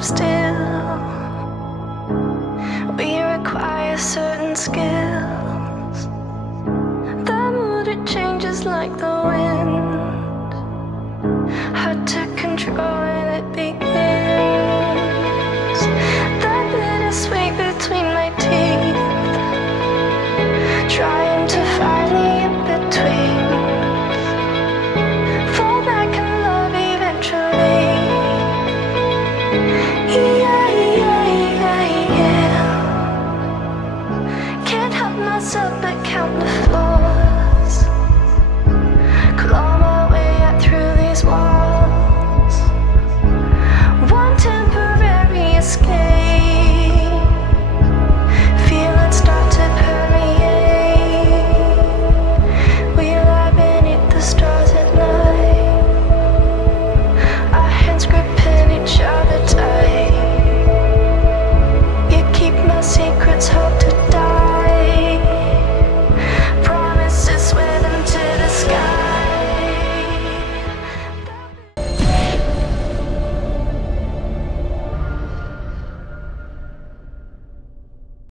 of steel. We require certain skills. The mood, it changes like the wind, hard to control when it begins. The bittersweet between my teeth, trying to find the in-between. Fall back in love eventually. Yeah.